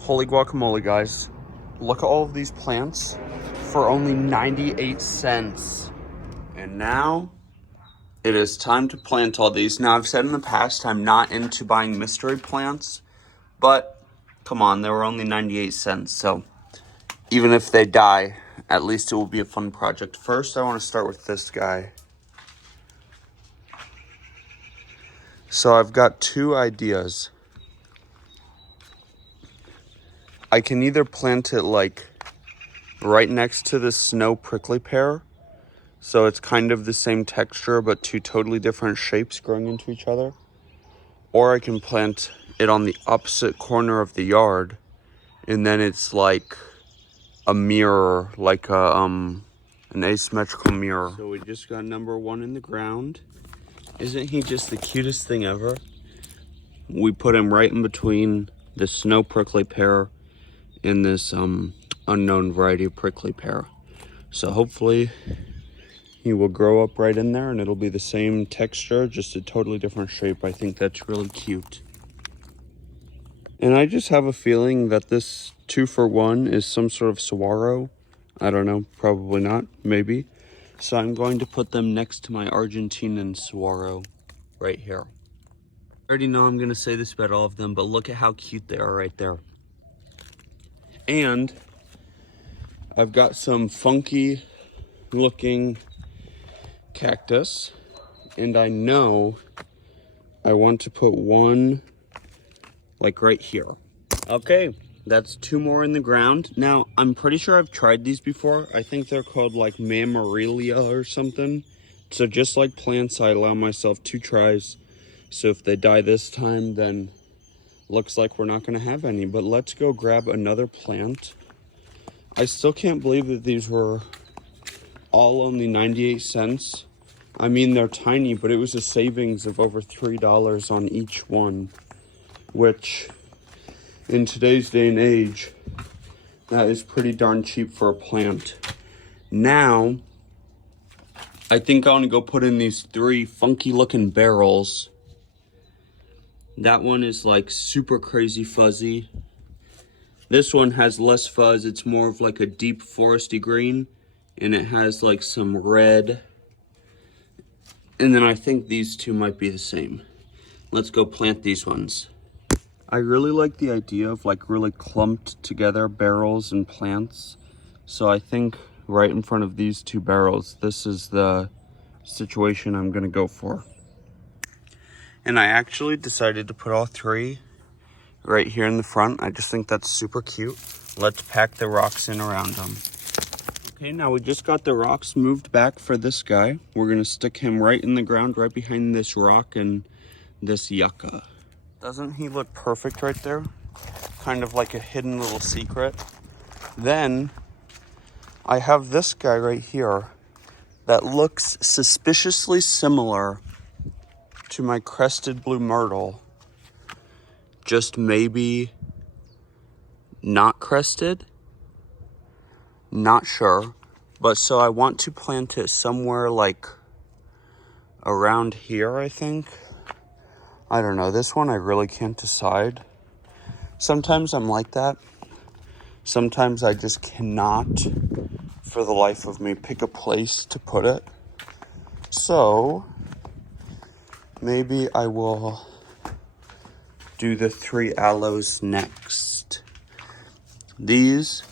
Holy guacamole, guys. Look at all of these plants for only 98 cents. And now it is time to plant all these. Now, I've said in the past I'm not into buying mystery plants, but come on, they were only 98 cents. So even if they die, at least it will be a fun project. First, I want to start with this guy. So I've got two ideas. I can either plant it like right next to the snow prickly pear, so it's kind of the same texture but two totally different shapes growing into each other, or I can plant it on the opposite corner of the yard, and then it's like a mirror, like an asymmetrical mirror. So we just got number one in the ground. Isn't he just the cutest thing ever? We put him right in between the snow prickly pear and this unknown variety of prickly pear. So hopefully he will grow up right in there and it'll be the same texture, just a totally different shape. I think that's really cute. And I just have a feeling that this 2-for-1 is some sort of saguaro. I don't know, probably not, maybe. So I'm going to put them next to my Argentinian saguaro right here. I already know I'm gonna say this about all of them, but look at how cute they are right there. And I've got some funky looking cactus, and I know I want to put one like right here. Okay, that's two more in the ground. Now, I'm pretty sure I've tried these before. I think they're called like mammarelia or something. So just like plants, I allow myself 2 tries. So if they die this time, then looks like we're not gonna have any. But let's go grab another plant. I still can't believe that these were all only 98 cents. I mean, they're tiny, but it was a savings of over $3 on each one, which in today's day and age, that is pretty darn cheap for a plant. Now, I think I want to go put in these 3 funky looking barrels. That one is like super crazy fuzzy. This one has less fuzz. It's more of like a deep foresty green, and it has like some red. And then I think these two might be the same. Let's go plant these ones. I really like the idea of like really clumped together barrels and plants. So I think right in front of these 2 barrels, this is the situation I'm gonna go for. And I actually decided to put all 3 right here in the front. I just think that's super cute. Let's pack the rocks in around them. Okay, now we just got the rocks moved back for this guy. We're gonna stick him right in the ground, right behind this rock and this yucca. Doesn't he look perfect right there? Kind of like a hidden little secret. Then I have this guy right here that looks suspiciously similar to my crested blue myrtle. Just maybe not crested. Not sure. But so I want to plant it somewhere like around here, I think. I don't know, this one I really can't decide. Sometimes I'm like that. Sometimes I just cannot, for the life of me, pick a place to put it. So, maybe I will do the 3 aloes next. These,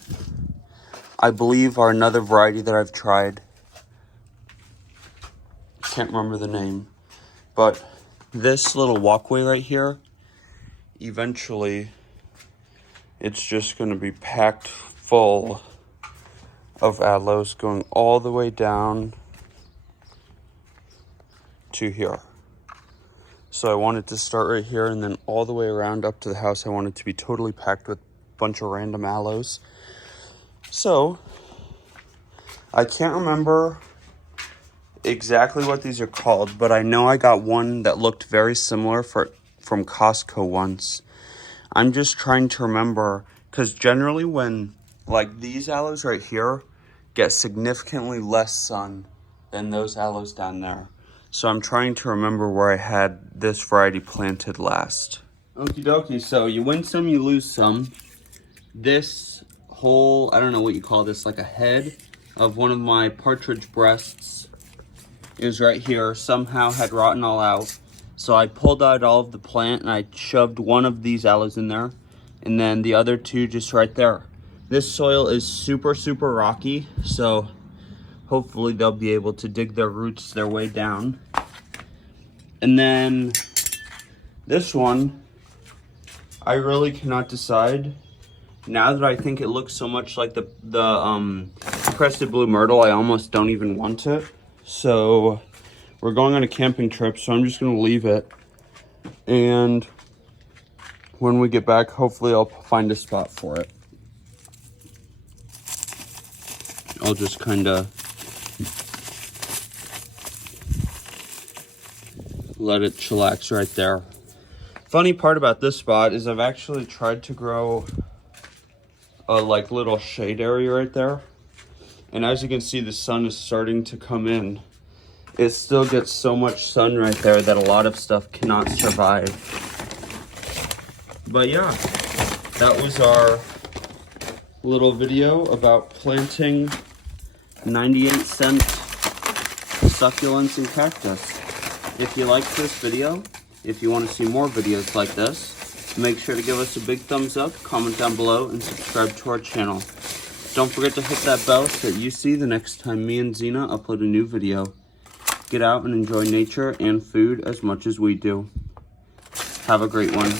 I believe, are another variety that I've tried. Can't remember the name, but this little walkway right here, eventually it's just going to be packed full of aloes going all the way down to here. So I wanted to start right here and then all the way around up to the house. I wanted to be totally packed with a bunch of random aloes. So I can't remember exactly what these are called, but I know I got one that looked very similar from Costco once. I'm just trying to remember, because generally when like these aloes right here get significantly less sun than those aloes down there. So I'm trying to remember where I had this variety planted last. Okie dokie, so you win some, you lose some. this whole, I don't know what you call this, like a head of one of my partridge breasts is right here. Somehow had rotten all out. So I pulled out all of the plant and I shoved one of these aloes in there. And then the other two just right there. This soil is super, super rocky. So hopefully they'll be able to dig their roots their way down. And then this one, I really cannot decide. Now that I think it looks so much like the crested blue myrtle, I almost don't even want it. So we're going on a camping trip, so I'm just gonna leave it. And when we get back, hopefully I'll find a spot for it. I'll just kinda let it chillax right there. Funny part about this spot is I've actually tried to grow a like little shade area right there. And as you can see, the sun is starting to come in. It still gets so much sun right there that a lot of stuff cannot survive. But yeah, that was our little video about planting 98-cent succulents and cactus. If you liked this video, if you want to see more videos like this, make sure to give us a big thumbs up, comment down below, and subscribe to our channel. Don't forget to hit that bell so that you see the next time me and Zena upload a new video. Get out and enjoy nature and food as much as we do. Have a great one.